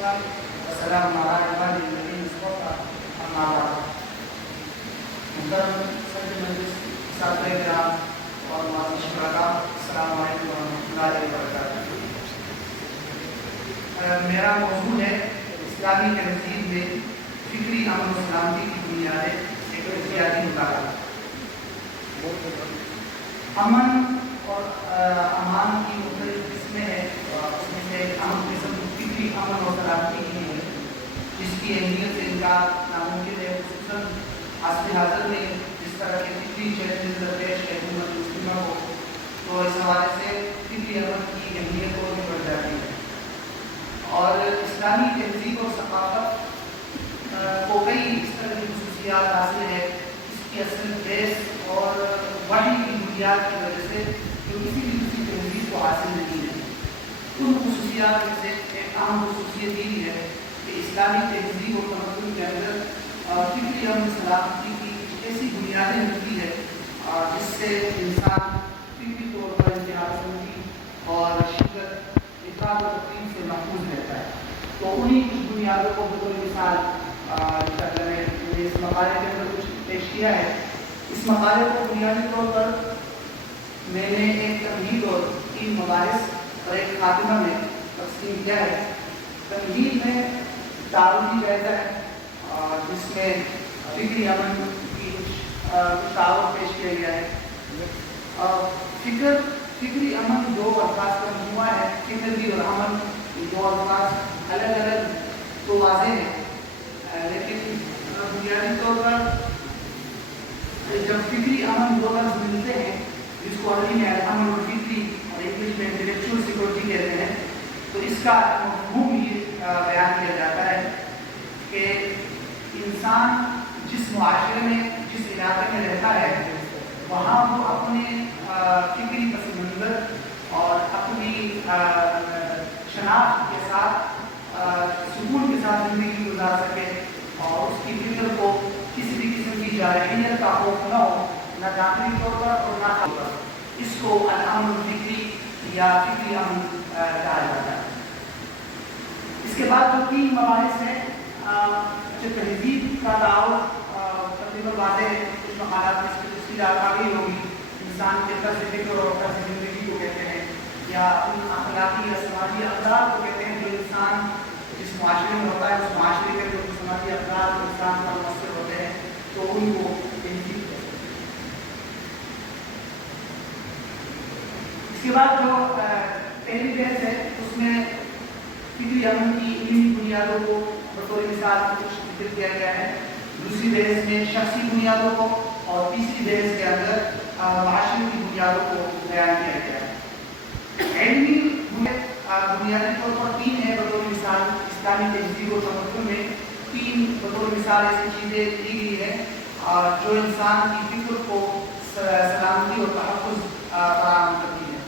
والسلام على عباد الذين اصطفى اما بعد. محترم صدر مجلس، اساتذہ کرام اور معزز شرکاء، السلام علیکم ورحمۃ اللہ وبرکاتہ. میرا موضوع ہے اسلامی تہذیب میں فکری امن و سلامتی کی بنیادیں، ایک احتیاطی مطالعہ. امن اور امان کی مختلف قسمیں ہیں. اس میں سے ایک اہم قسم فکری امن و سلامتی کی ہے، جس کی اہمیت سے انکار ناممکن ہے، خصوصاً عصر حاضر میں جس طرح کے فکری چیلنجز درپیش ہے امت مسلمہ کو، تو اس حوالے سے فکری امن کی اہمیت اور بھی بڑھ جاتی ہے. اور اسلامی تہذیب اور ثقافت کو کئی اس طرح کی خصوصیات حاصل ہے اس کی اصل بیس اور وحی کی بنیاد کی وجہ سے جو کسی بھی دوسری تہذیب کو حاصل نہیں ہے. ان خصوصیات میں سے ایک اہم خصوصیت یہ ہے کہ اسلامی تہذیب اور تمدن کے اندر فکری امن سلامتی کی ایسی بنیادیں ملتی ہے جس سے انسان فکری طور پر انتہا پسندی اور شدت، افراط و تفریط سے محفوظ رہتا ہے. تو انہیں کچھ بنیادوں کو بطور مثال میں نے اس مقالے کے اندر کچھ پیش کیا ہے. اس مقالے کو بنیادی طور پر میں نے ایک تمہید اور 3 مباحث اور ایک خاتمہ میں تقسیم کیا ہے. تمہید میں تعارفی جائزہ ہے جس میں فکری امن کی کچھ تعارف پیش کیا گیا ہے. فکری امن 2 الفاظ کا مجموعہ ہے. فکری اور امن 2 الفاظ الگ الگ تو واضح ہیں، لیکن بنیادی طور پر جب فکری امن 2 لفظ ملتے ہیں جس کو عربی میں امن اور فکری اور انگلش میں انٹلیکچوئل سیکورٹی کہتے ہیں، تو اس کا مفہوم یہ بیان کیا جاتا ہے کہ انسان جس معاشرے میں، جس علاقے میں رہتا ہے، وہاں وہ اپنے فکری پس منظر اور اپنی شناخت کے ساتھ سکون کے ساتھ زندگی گزار سکے اور اس کی فکر کو کسی بھی قسم کی جارحیت کا خوف نہ ہو، نہ داخلی طور پر اور نہ خارجی طور پر. اس کو الامن الفکری یا فکری امن کہا جاتا ہے. اس کے بعد جو 3 مباحث ہیں، تہذیب کا تعارف تقریباً واضح ہے. کچھ مقالات میں اس کی تفصیلات آگے ہوگی. انسان کے طرز فکر اور طرز زندگی کو کہتے ہیں، یا ان اخلاقی یا سماجی اقدار کو کہتے ہیں جو انسان جس معاشرے میں ہوتا ہے، اس معاشرے کے جو سماجی اقدار انسان پر مؤثر ہوتے ہیں، تو ان کو تہذیب کہتے ہیں. اس کے بعد جو پہلی بحث ہے اس میں فکری امن کی علمی بنیادوں کو بطور مثال کچھ ذکر کیا گیا ہے. دوسری بحث میں شخصی بنیادوں کو، اور تیسری بحث کے اندر معاشرتی بنیادوں کو بیان کیا گیا ہے. علمی بنیادی طور پر 3 ہے بطور مثال. اسلامی تہذیب و تمدن میں 3 بطور مثال ایسی چیزیں دی گئی ہیں جو انسان کی فکر کو سلامتی اور تحفظ فراہم کرتی ہے.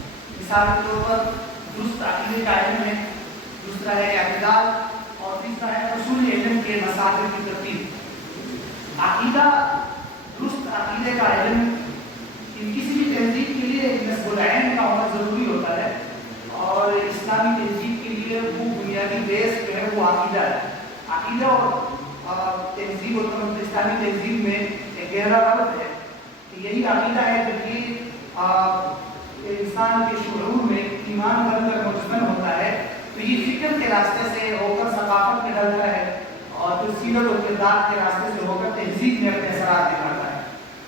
مثال کے طور پر درست عقیدے کا علم ہے، دوسرا ہے اعتدال، اور تیسرا ہے اصول علم کے مصادر کی ترتیب. عقیدہ، درست عقیدے کا علم کسی بھی تہذیب کے لیے نصب العین کا ہونا ضروری ہوتا ہے، اور اسلامی تہذیب کے لیے وہ بنیادی بیس جو ہے وہ عقیدہ ہے. عقیدہ اور تہذیب اور اسلامی تہذیب میں ایک گہرا ربط ہے. یہی عقیدہ ہے جب یہ انسان کے شعور میں ایمان بن کر مجمن ہوتا ہے تو یہ فکر کے راستے سے ہو کر ثقافت میں ڈلتا ہے، اور پھر سیرت و کردار کے راستے سے ہو کر تہذیب میں اپنے اثرات دکھاتا ہے.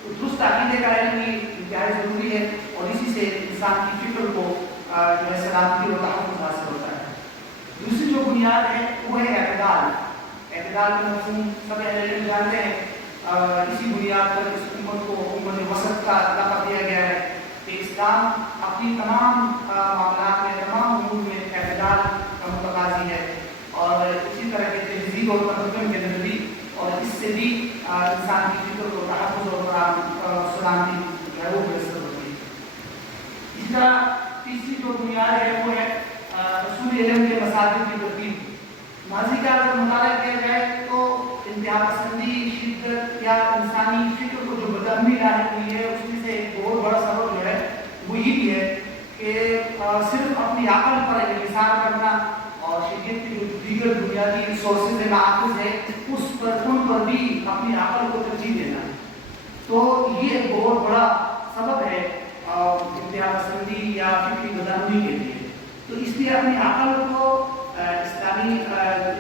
تو درست عقیدے کا علم یہ انتہائی ضروری ہے، اور اسی سے انسان کی فکر کو جو ہے سلامتی اور تحفظ حاصل ہوتا ہے. دوسری جو بنیاد ہے وہ ہے اعتدال. اعتدال کا مفہوم سب اہل علم جانتے ہیں. اسی بنیاد پر اس امت کو امت وسط کا لقب دیا گیا ہے کہ اسلام اپنی تمام معاملات میں، تمام امور میں اعتدال کا متقاضی ہے، اور اسی طرح کے تہذیب اور تمدن کے نظری، اور اس سے بھی انسان کی فکر کو تحفظ اور سلامتی جو ہے وہ میسر ہوتی ہے. اسی طرح تیسری جو بنیاد ہے وہ ہے اصول علم کے مصادر کی ترتیب. ماضی کا اگر مطالعہ کیا جائے تو انتہا پسندی، شدت یا انسانی فکر کو جو بدامنی لاحق ہوئی ہے، اس میں سے ایک بہت بڑا سبب جو ہے وہ یہی ہے کہ صرف اپنی عقل پر انحصار کرنا اور شریعت کے جو دیگر دیگر بنیادی ریسورسز ہے معاخذ ہے اس پر ان پر بھی اپنی عقل کو ترجیح دینا. تو یہ ایک بہت بڑا سبب ہے انتہا پسندی یا فکری بدامنی کے لیے. تو اس لیے اپنی عقل کو اسلامی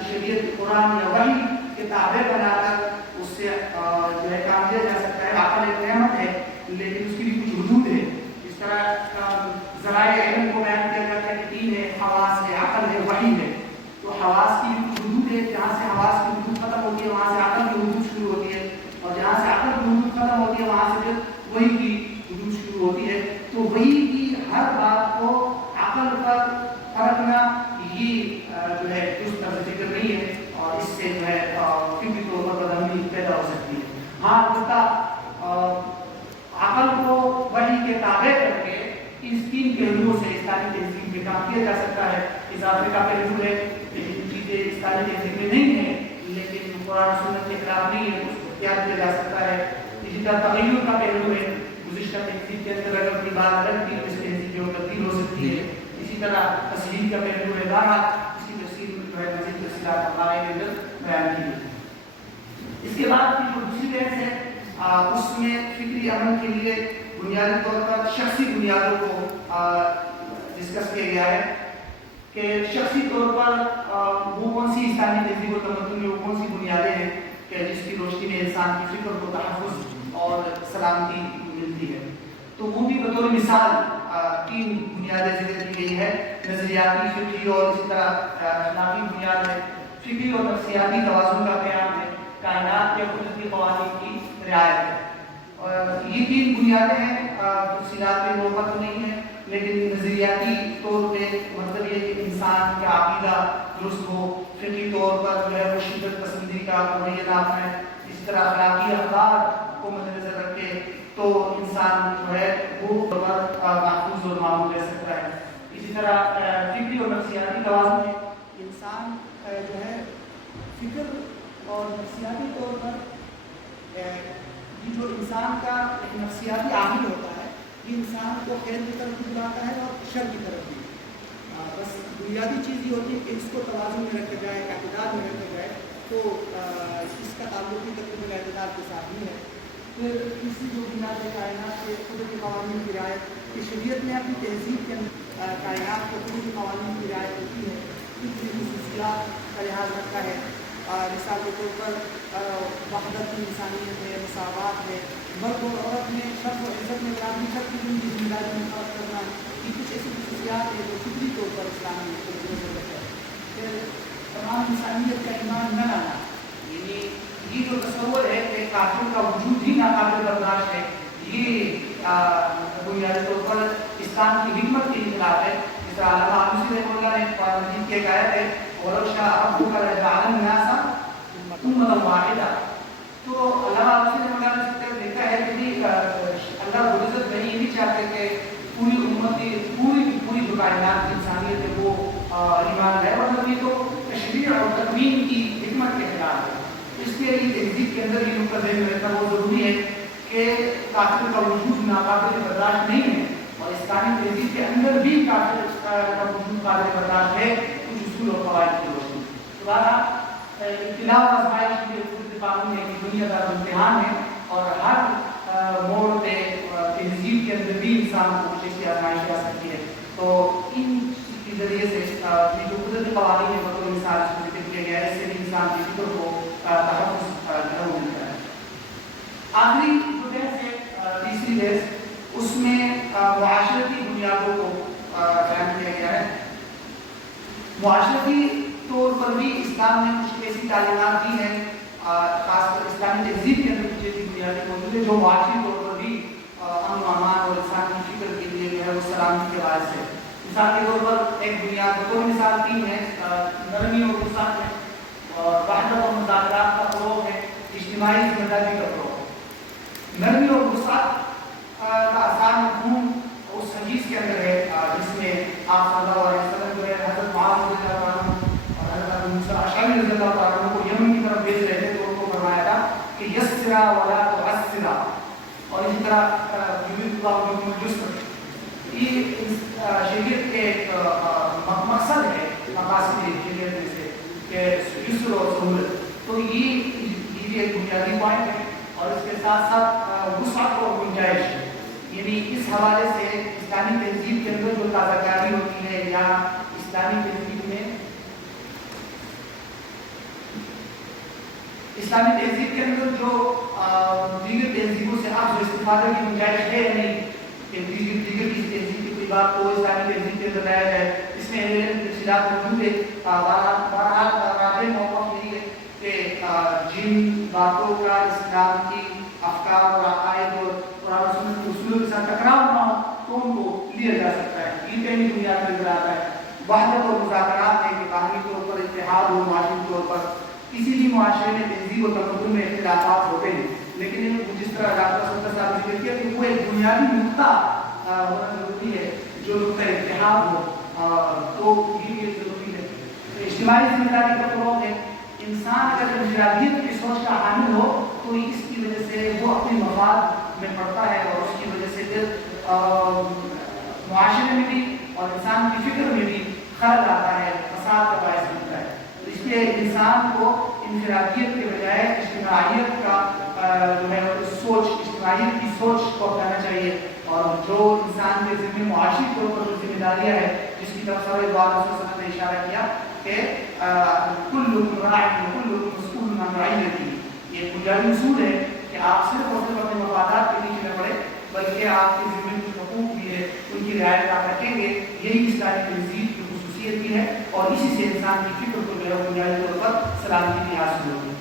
شریعت قرآن یا وحی کے تابع بنا کر اس سے جو ہے کام لیا جا سکتا ہے. عقل ایک نعمت ہے لیکن اس کی بھی کچھ حدود ہے. اس طرح ذرائع علم کو بیان کیا جاتا ہے کہ 3 ہے، حواس ہے، عقل ہے، وحی ہے. تو حواس کی بھی کچھ حدود ہے. جہاں سے حواس کی حدود ختم ہوتی ہے وہاں سے عقل کی حدود شروع ہوتی ہے، اور جہاں سے عقل کی حدود ختم ہوتی ہے وہاں سے پھر وحی کی حدود شروع ہوتی ہے. تو وحی کی ہر بات کو عقل پر پرکھنا یہ جو ہے اس طرح فکر نہیں ہے، اور اس سے جو ہے فکری طور پر بدامنی پیدا ہو سکتی ہے. ہاں البتہ عقل کو وحی کے تابع کر کے اس 3 پہلوؤں سے اسلامی تہذیب میں کام کیا جا سکتا ہے. اضافے کا پہلو ہے، لیکن چیزیں اسلامی تہذیب میں نہیں ہیں لیکن قرآن و سنت کے خلاف نہیں ہے، اس کو اختیار کیا جا سکتا ہے. اسی طرح تغیر کا پہلو ہے، گزشتہ تہذیب کے اندر اگر اپنی بات الگ تھی اس تہذیب میں تبدیل ہو سکتی ہے. اسی طرح تصحیح کا پہلو ہے. بہرحال اس کی تفصیل جو ہے مزید تفصیلات ہمارے اندر بیان کی ہے. اس کے بعد کی جو دوسری بحث ہے اس میں فکری عمل کے لیے بنیادی طور پر شخصی بنیادوں کو ڈسکس کیا گیا ہے کہ شخصی طور پر وہ کون سی اسلامی تہذیب و تمدن میں وہ کون سی بنیادیں ہیں کہ جس کی روشنی میں انسان کی فکر کو تحفظ اور سلامتی ملتی ہے. تو وہ بھی بطور مثال 3 بنیادیں ذکر کی گئی ہے. نظریاتی، فکری اور اسی طرح اخلاقی بنیاد ہے. فکری اور نفسیاتی توازن کا قیام ہے. کائنات کے قدرتی قوانین کی رعایت ہے. اور یہ 3 بنیادیں ہیں. تفصیلات میں وہ وقت نہیں ہے لیکن نظریاتی طور پہ مطلب یہ کہ انسان کا عقیدہ درست ہو، فکری طور پر جو ہے وہ شدت پسندی کا معین ہے. اس طرح اخلاقی اقدار کو مد نظر رکھ کے تو انسان جو ہے وہ محفوظ اور معمول رہ سکتا ہے. اسی طرح فکری اور نفسیاتی توازن میں انسان جو ہے فکر اور نفسیاتی طور پر یہ جو انسان کا ایک نفسیاتی عامل ہوتا ہے یہ انسان کو خیر کی طرف بھی بلاتا ہے اور شر کی طرف بھی. بس بنیادی چیز یہ ہوتی ہے کہ اس کو توازن میں رکھا جائے، اعتدال میں رکھا جائے. تو اس کا تعلق بھی تقریباً اعتدال کے ساتھ ہی ہے. پھر تیسری جو بنیاد ہے کائنات کے قدرتی قوانین کی رعایت. کہ شریعت نے اپنی تہذیب کے اندر کائنات کے قدرتی قوانین کی رعایت ہوتی ہے. کچھ خصوصیات کا لحاظ رکھا ہے. مثال کے طور پر وحدت انسانیت ہے، مساوات ہے، مرد اور عورت میں شرف و عزت میں برابری، سب کی ذمہ داری میں فرق کرنا. یہ کچھ ایسی خصوصیات ہیں جو فطری طور پر اسلام میں ہے. پھر تمام انسانیت کا ایمان نہ لانا، یعنی یہ جو تصور ہے کہ کافر کا وجود ہی ناقابل برداشت ہے، یہ بنیادی طور پر اسلام کی حکمت کے خلاف ہے. جس طرح علامہ آلوسی رحمہ اللہ نے قرآن مجید کی ایک آیت ہے وَلَوْ شَاءَ رَبُّكَ لَجَعَلَ النَّاسَ أُمَّةً وَاحِدَةً. تو علامہ آلوسی رحمہ اللہ نے دیکھا ہے کہ اللہ رب العزت یہ نہیں چاہتے کہ پوری امتی پوری جو کائنات کی انسانیت ہے وہ ایمان لائے، ورنہ یہ تو تشریع اور تکوین کی حکمت کے خلاف ہے. اس لیے یہ تہذیب کے اندر یہ نقطہ ذہن میں رکھنا بہت ضروری ہے کہ کافر کا وجود ناقابل برداشت نہیں ہے، اور اسلامی تہذیب کے اندر بھی کافر کا وجود قابل برداشت ہے کچھ اصول اور قواعد کی روشنی. دوبارہ ابتلاء و آزمائش کے قانون ہے کہ دنیا کا امتحان ہے، اور ہر موڑ پہ تہذیب کے اندر بھی انسان کو کچھ کی آزمائش آ سکتی ہے. تو ان کے ذریعے سے یہ جو قدرتی قوانین ہے بطور مثال اس کو ذکر کیا گیا ہے، اس سے بھی انسان کی فکر کو تحفظ جو ملتا ہے. آخری جو بحث ہے تیسری بحث اس میں معاشرتی بنیادوں کو بیان کیا گیا ہے. معاشرتی طور پر بھی اسلام نے کچھ ایسی تعلیمات دی ہیں، خاص کر اسلامی تہذیب کے اندر کچھ ایسی بنیادیں موجود ہیں جو معاشی طور پر بھی امن و امان اور انسان کی فکر کے لیے جو ہے وہ سلامتی کے باعث ہے. مثال کے طور پر ایک بنیاد بطور مثال 3 ہے، نرمی اور وسعت ہے، اور وحدت اور مذاکرات کا فروغ ہے، اجتماعی ذمہ داری کا فروغ ہے. نرمی اور وسعت کا آسان مفہوم اس حدیث کے اندر ہے جس میں آپ صلی اللہ علیہ وسلم جو ہے حضرت معاذ رضی اللہ عنہ اور حضرت ابو موسیٰ اشعری رضی اللہ عنہ کو یمن کی طرف بھیج رہے تھے تو ان کو فرمایا تھا کہ یسرا ولا تعسرا، اور اسی طرح یرید اللہ بکم الیسر. یہ شریعت کے ایک مقصد ہے مقاصد شریعت میں سے کہ یسر اور سہولت. تو یہ ایک بنیادی پوائنٹ ہے. اور اس کے ساتھ ساتھ وسعت اور گنجائش, یعنی اس حوالے سے اسلامی تہذیب کے اندر جو تازہ کاری ہوتی ہے, یا اسلامی تہذیب کے اندر جو دیگر تہذیبوں سے آپ جو استفادہ کی گنجائش ہے یا نہیں, کہ دیگر کسی تہذیب کی کوئی بات کو اسلامی تہذیب کے اندر لایا جائے, اس میں تفصیلات موجود ہے. بہرحال موقف یہی ہے کہ جن باتوں کا اسلام کی افکار اور عقائد اور سنت کے اصولوں کے ساتھ ٹکراؤ نہ ہو تو ان کو لیا جا سکتا ہے. یہ پہلی بنیاد پر نظر آتا ہے. وحدت اور مذاکرات ہے کہ باہمی طور پر اتحاد ہو, معاشی طور پر کسی بھی معاشرے میں تہذیب و تمدن میں اختلافات ہوتے ہیں, لیکن جس طرح ڈاکٹر صدر صاحب نے ذکر کیا کہ وہ ایک بنیادی نقطہ ہونا ضروری ہے جو نقطہ اتحاد ہو, تو یہ ضروری ہے. اجتماعی ذمہ داری کا فروغ ہے. انسان اگر انفرادیت کی سوچ کا حامل ہو تو اس کی وجہ سے وہ اپنے مفاد میں پڑتا ہے, اور اس کی وجہ سے پھر معاشرے میں بھی اور انسان کی فکر میں بھی خلل آتا ہے, فساد کا باعث بنتا ہے. اس لیے انسان کو انفرادیت کے بجائے اجتماعیت کا جو ہے سوچ, اجتماعیت کی سوچ کو اپنانا چاہیے. اور جو انسان کے ذمہ معاشی طور پر جو ذمہ داریاں ہیں, جس کی طرف سارے بات نے اشارہ کیا کہ کلکم راع وکلکم مسئول عن رعیتہ, یہ بنیادی اصول ہے کہ آپ صرف اور صرف اپنے مفادات کے پیچھے نہ پڑے, بلکہ آپ کے ذمہ کچھ حقوق بھی ہے, ان کی رعایت آپ رکھیں گے. یہی اسلامی تہذیب کی خصوصیت بھی ہے, اور اسی سے انسان کی فکر کو جو ہے بنیادی طور پر سلامتی بھی حاصل ہوگی.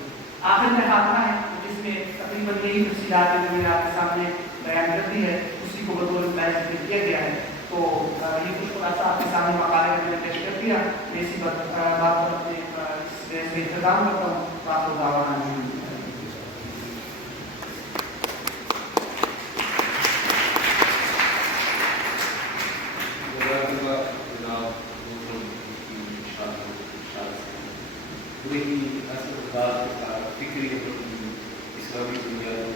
آخر میں خاتمہ ہے جس میں تقریباً یہی تفصیلات جو میں نے آپ کے سامنے بیان کر دی ہے, اسی کو بطور ذکر کیا گیا ہے. تو یہ کچھ خلاصہ آپ کے سامنے مقالے میں نے پیش کر دیا. میں اسی بات پر اپنے اس سے اختتام کرتا ہوں. آخر دعوانا فکری اسلامی بنیادوں